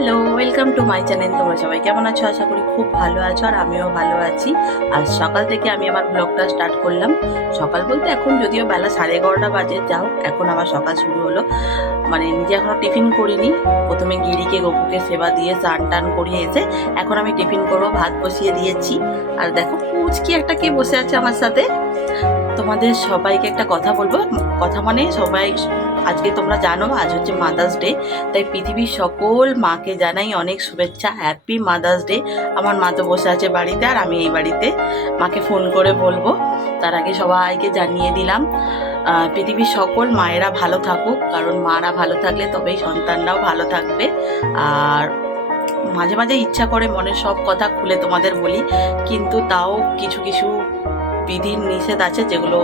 Hello welcome to my channel তোমরা সবাই কেমন আছো? আশা করি খুব ভালো আছো আর আমিও ভালো আছি। আজ সকাল থেকে আমি আমার ব্লগটা স্টার্ট করলাম। সকাল বলতে এখন যদিও বেলা সাড়ে এগারোটা বাজে, যাও, এখন আমার সকাল শুরু হলো। মানে নিজে এখনও টিফিন করিনি। প্রথমে গিরিকে গপুকে সেবা দিয়ে চান টান করিয়ে এসে এখন আমি টিফিন করব, ভাত বসিয়ে দিয়েছি। আর দেখো, পুচকি একটা কে বসে আছে আমার সাথে। তোমাদের সবাইকে একটা কথা বলব। কথা মানে সবাই আজকে তোমরা জানো, আজ হচ্ছে মাদার্স ডে তাই পৃথিবীর সকল মাকে জানাই অনেক শুভেচ্ছা। হ্যাপি মাদার্স ডে আমার মা তো বসে আছে বাড়িতে, আর আমি এই বাড়িতে মাকে ফোন করে বলব। তার আগে সবাইকে জানিয়ে দিলাম পৃথিবীর সকল মায়েরা ভালো থাকুক, কারণ মারা ভালো থাকলে তবেই সন্তানরাও ভালো থাকবে। আর মাঝে মাঝে ইচ্ছা করে মনের সব কথা খুলে তোমাদের বলি, কিন্তু তাও কিছু কিছু বিধির নিষেধ আছে যেগুলো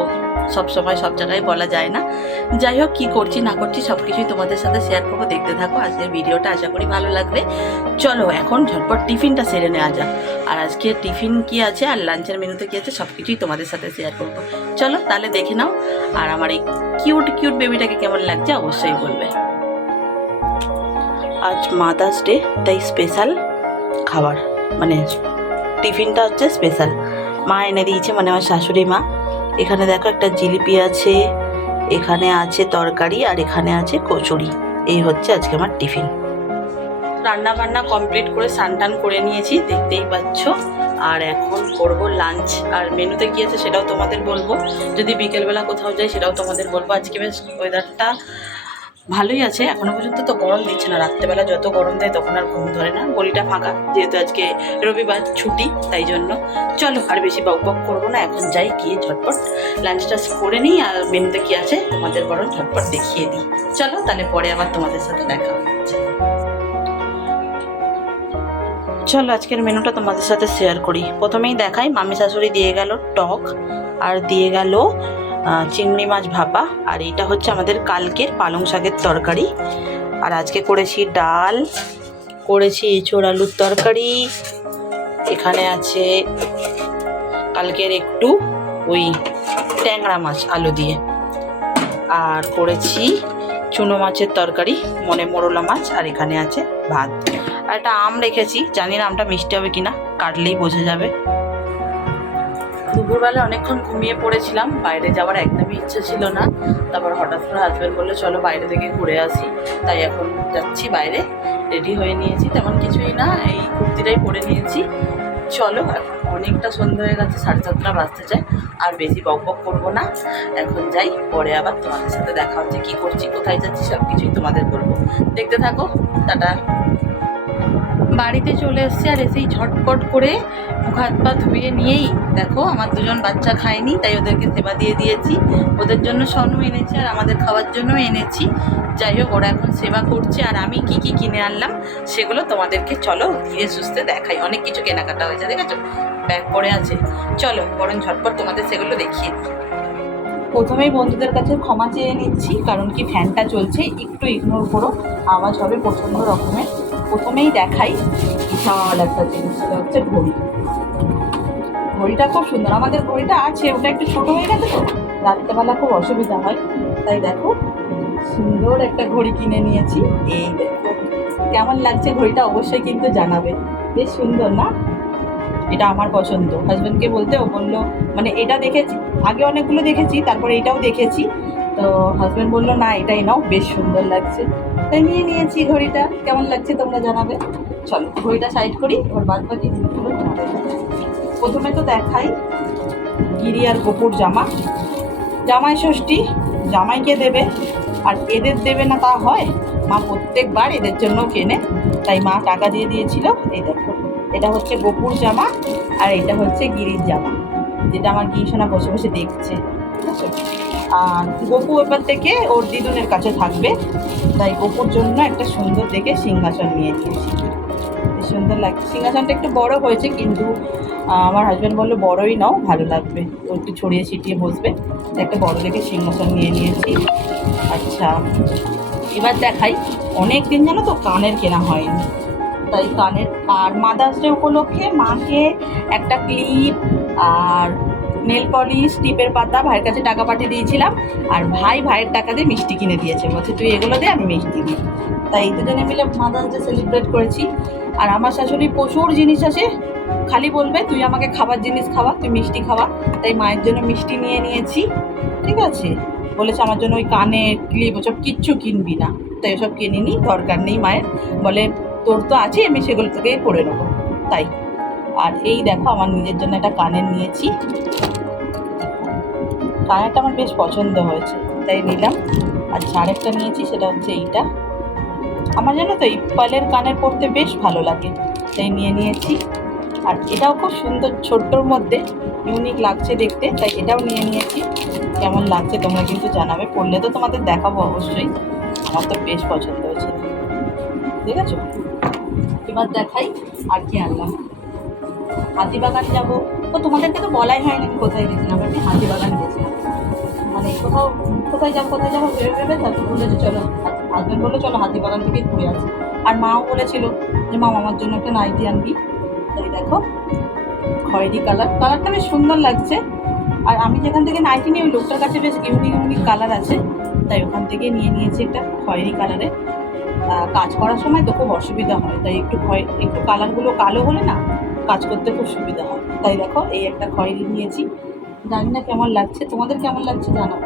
সব সময় সব জায়গায় বলা যায় না। যাই হোক, কী করছি, না করছি সব কিছুই তোমাদের সাথে শেয়ার করব। দেখতে থাকো, আজকের ভিডিওটা আশা করি ভালো লাগবে। চলো, এখন ঝটপট টিফিনটা সেরে নেওয়া যাক। আর আজকে টিফিন কি আছে আর লাঞ্চের মেনুতে কী আছে সব কিছুই তোমাদের সাথে শেয়ার করব। চলো, তাহলে দেখে নাও। আর আমার এই কিউট কিউট বেবিটাকে কেমন লাগছে অবশ্যই বলবে। আজ মাদার্স ডে তাই স্পেশাল খাবার। মানে টিফিনটা হচ্ছে স্পেশাল মা এনে দিয়েছে মানে আমার শাশুড়ি মা। এখানে দেখো একটা জিলিপি আছে, এখানে আছে তরকারি আর এখানে আছে কচুরি। এই হচ্ছে আজকে আমার টিফিন। রান্না বান্না কমপ্লিট করে স্নান টান করে নিয়েছি, দেখতেই পাচ্ছ। আর এখন করব লাঞ্চ। আর মেনুতে কি আছে সেটাও তোমাদের বলব। যদি বিকেলবেলা কোথাও যাই সেটাও তোমাদের বলব। আজকে বেশ ওয়েদারটা ভালোই আছে, এখনও পর্যন্ত তো গরম দিচ্ছে না, রাত্রেবেলা যত গরম দেয় তখন আর ঘুম ধরে না, গলিটা ফাঁকা, যেহেতু আজকে রবিবার ছুটি, তাই জন্য। চলো, আর বেশি বক বক করব না, এখন যাই, গিয়ে ঝটপট লাঞ্চটা করে নিই, আর মেনুতে কি আছে তোমাদের বরং ঝটপট দেখিয়ে দিই। চলো, তাহলে পরে আবার তোমাদের সাথে দেখা হচ্ছে। চলো, আজকের মেনুটা তোমাদের সাথে শেয়ার করি। প্রথমেই দেখাই, মামি শাশুড়ি দিয়ে গেল টক, আর দিয়ে গেল চিংড়ি মাছ ভাপা, আর এটা হচ্ছে আমাদের কালকের পালং শাকের তরকারি। আর আজকে করেছি ডাল, করেছি এঁচোড় আলুর তরকারি। এখানে আছে কালকের একটু ওই ট্যাংরা মাছ, আলু দিয়ে। আর করেছি চুনো মাছের তরকারি, মনে মোরলা মাছ, আর এখানে আছে ভাত। আর একটা আম রেখেছি, জানি না আমটা মিষ্টি হবে কিনা, কাটলেই বোঝা যাবে। দুপুরবেলা অনেকক্ষণ ঘুমিয়ে পড়েছিলাম, বাইরে যাওয়ার একদমই ইচ্ছে ছিল না। তারপর হঠাৎ করে হাজব্যান্ড বলল, চলো বাইরে থেকে ঘুরে আসি। তাই এখন যাচ্ছি বাইরে রেডি হয়ে নিয়েছি। তেমন কিছুই না, এই কুর্তিটাই পরে নিয়েছি। চলো অনেকটা সন্ধ্যা হয়ে গেছে, সাড়ে সাতটা বাজতে যায়, আর বেশি বক বক করব না। এখন যাই, পরে আবার তোমাদের সাথে দেখা হচ্ছে, কী করছি, কোথায় যাচ্ছি সব কিছুই তোমাদের বলব। দেখতে থাকো, টাটা। বাড়িতে চলে এসেছি আর এসেই ঝটপট করে মুখ হাত পা ধুয়ে নিয়েই দেখো আমার দুজন বাচ্চা খায়নি, তাই ওদেরকে সেবা দিয়ে দিয়েছি। ওদের জন্য স্বর্ণ এনেছি আর আমাদের খাওয়ার জন্য এনেছি। যাই হোক, ওরা এখন সেবা করছে আর আমি কি কি কিনে আনলাম সেগুলো তোমাদেরকে চলো ধীরে সুস্থে দেখাই। অনেক কিছু কেনাকাটা হয়েছে, দেখেছ? ব্যাগ পড়ে আছে। চলো, বরং ঝটপট তোমাদের সেগুলো দেখিয়ে দিই। প্রথমেই বন্ধুদের কাছে ক্ষমা চেয়ে নিচ্ছি, কারণ কি ফ্যানটা চলছে, একটু ইগনোর করো, আওয়াজ হবে প্রচণ্ড রকমের। প্রথমেই দেখাই বিশাল একটা জিনিস, সেটা হচ্ছে ঘড়ি। ঘড়িটা খুব সুন্দর, আমাদের ঘড়িটা আছে, ওটা একটু ছোট হয়ে গেছে তো, রাত্রেবেলা খুব অসুবিধা হয়। তাই দেখো, সুন্দর একটা ঘড়ি কিনে নিয়েছি, এই দেখো। কেমন লাগছে ঘড়িটা অবশ্যই কিন্তু জানাবে। বেশ সুন্দর না? এটা আমার পছন্দ। হাজব্যান্ডকে বলতে ও বলল মানে এটা দেখেছি, আগে অনেকগুলো দেখেছি, তারপরে এটাও দেখেছি। তো হাজব্যান্ড বলল, না, এটাই নাও, বেশ সুন্দর লাগছে। তাই নিয়ে নিয়েছি ঘড়িটা। কেমন লাগছে তোমরা জানাবে? চলো, ঘড়িটা সাইড করি ওর বাদ বাকি জিনিসগুলো প্রথমে তো দেখাই গিরি আর গোপুর জামা। জামাই ষষ্ঠী জামাইকে দেবে? আর এদের দেবে না তা হয়? মা প্রত্যেকবার এদের জন্য কেনে। তাই মা টাকা দিয়ে দিয়েছিল, এই দেখো। এটা হচ্ছে গোপুর জামা, আর এটা হচ্ছে গিরির জামা। যেটা আমার গিরিশোনা বসে বসে দেখছে। ঠিক আছে আর গোপু এবার থেকে ওর দিদুনের কাছে থাকবে। তাই গোপুর জন্য একটা সুন্দর দেখে সিংহাসন নিয়ে নিয়েছি। সুন্দর লাগছে সিংহাসনটা একটু বড় হয়েছে কিন্তু আমার হাজব্যান্ড বলল, বড়ই নাও, ভালো লাগবে। ও একটু ছড়িয়ে ছিটিয়ে বসবে। একটা বড় দেখে সিংহাসন নিয়ে নিয়েছি। আচ্ছা এবার দেখাই অনেক দিন জানো তো কানের কেনা হয়নি। তাই কানের, আর মাদার্স ডে উপলক্ষে মাকে একটা ক্লিপ আর নেল পলিশ, টিপের পাতা, ভাইয়ের কাছে টাকা পাঠিয়ে দিয়েছিলাম। আর ভাই ভাইয়ের টাকা দিয়ে মিষ্টি কিনে দিয়েছে। বলছে, তুই এগুলো দিয়ে আমি মিষ্টি দিই। তাই দুজনে মিলে মাদার্স ডে সেলিব্রেট করেছি। আর আমার শাশুড়ি প্রচুর জিনিস আছে। খালি বলবে, তুই আমাকে খাবার জিনিস খাওয়া, তুই মিষ্টি খাওয়া। তাই মায়ের জন্য মিষ্টি নিয়ে নিয়েছি। ঠিক আছে? বলেছে, আমার জন্য ওই কানে ক্লিপ, ওসব কিচ্ছু কিনবি না। তাই ওসব কিনিনি, দরকার নেই মায়ের। বলে, তোর তো আছে আমি সেগুলো থেকে করে নেব। তাই। আর এই দেখো, আমার নিজের জন্য একটা কানের নিয়েছি। কানেরটা আমার বেশ পছন্দ হয়েছে, তাই নিলাম। আর আরেকটা নিয়েছি, সেটা হচ্ছে এইটা। আমার জানো তো, এই কানের পরতে বেশ ভালো লাগে, তাই নিয়ে নিয়েছি। আর এটাও খুব সুন্দর, ছোট্টর মধ্যে, ইউনিক লাগছে দেখতে, তাই এটাও নিয়ে নিয়েছি। কেমন লাগছে তোমরা কিন্তু জানাবে পড়লে তো তোমাদের দেখাবো অবশ্যই। আমার তো বেশ পছন্দ হয়েছে। ঠিক আছে এবার দেখাই আর কি আনলাম। হাতিবাগান যাব। তো তোমাদেরকে তো বলাই হয়নি আমি কোথায় গেছিলাম আমি হাতিবাগান গেছিলাম মানে কোথাও, কোথায় যাব কোথায় যাব ভেবে ভেবে তারপর বলেছে চলো হাজব্যান্ড বলল, চলো হাতিবাগান থেকে ঘুরে আসি। আর মাও বলেছিল যে মা আমার জন্য একটা নাইটি আনবি। তাই দেখো, খয়েরি কালার কালারটা বেশ সুন্দর লাগছে। আর আমি যেখান থেকে নাইটি নিই, ওই লোকটার কাছে বেশ ইউনিক ইউনিক কালার আছে। তাই ওখান থেকে নিয়ে নিয়েছি একটা খয়েরি কালারে কাজ করার সময় তো খুব অসুবিধা হয়। তাই একটু একটু কালারগুলো কালো হলে না কাজ করতে খুব সুবিধা হয়। তাই দেখো, এই একটা খয়েরি নিয়েছি। জানি না কেমন লাগছে। তোমাদের কেমন লাগছে জানো?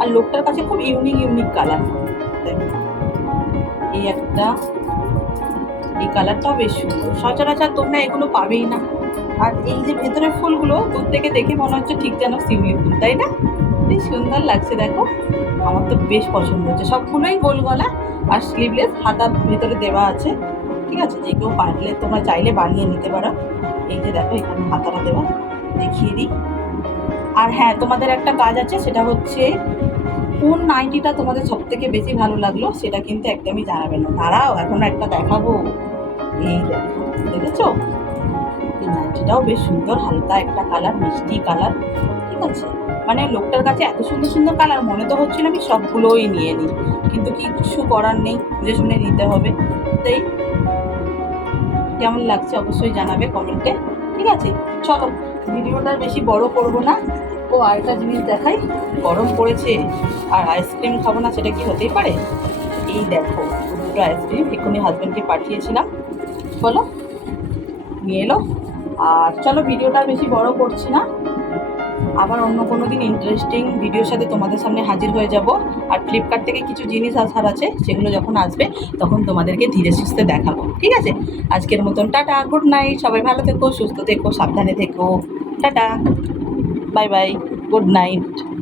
আর লোকটার কাছে খুব ইউনিক ইউনিক কালার এই একটা, এই কালারটাও বেশ সুন্দর। সচরাচর তোমরা এগুলো পাবেই না। আর এই যে ভেতরের ফুলগুলো, দূর থেকে দেখে মনে হচ্ছে ঠিক যেন শিউলি ফুল, তাই না? বেশ সুন্দর লাগছে, দেখো। আমার তো বেশ পছন্দ হচ্ছে। সবগুলোই গোল গলা আর স্লিভলেস হাতার ভেতরে দেওয়া আছে। ঠিক আছে? যে কেউ পারলে তোমরা চাইলে বানিয়ে নিতে পারো। এই যে দেখো, এখানে হাতাটা দেওয়া দেখিয়ে দিই। আর হ্যাঁ তোমাদের একটা কাজ আছে, সেটা হচ্ছে কোন নাইটিটা তোমাদের সব থেকে বেশি ভালো লাগল, সেটা কিন্তু একদমই জানাবে না। দাঁড়াও, এখন একটা দেখাবো। এই দেখো, দেখেছ? এই নাইটিটাও বেশ সুন্দর, হালকা একটা কালার, মিষ্টি কালার, ঠিক আছে? মানে লোকটার কাছে এত সুন্দর সুন্দর কালার, মনে তো হচ্ছিল আমি সবগুলোই নিয়ে নিই। কিন্তু কিছু করার নেই, বুঝে শুনে নিতে হবে। তাই কেমন লাগছে অবশ্যই জানাবে কমেন্টে, ঠিক আছে? চলো, ভিডিওটা বেশি বড় করব না। ও আরেকটা জিনিস দেখাই, গরম পড়েছে আর আইসক্রিম খাব না, সেটা কি হতেই পারে? এই দেখো, দুটো আইসক্রিম এক্ষুনি হাজব্যান্ডকে পাঠিয়েছিলাম। বলো, নিয়ে এলো। আর চলো, ভিডিওটা বেশি বড় করছি না। আবার অন্য কোনো দিন ইন্টারেস্টিং ভিডিওর সাথে তোমাদের সামনে হাজির হয়ে যাব। আর ফ্লিপকার্ট থেকে কিছু জিনিস আসার আছে, সেগুলো যখন আসবে, তখন তোমাদেরকে ধীরে সুস্থে দেখাবো। ঠিক আছে? আজকের মতন টাটা গুড নাইট সবাই ভালো থেকো, সুস্থ থেকো, সাবধানে থেকো। Tata bye bye good night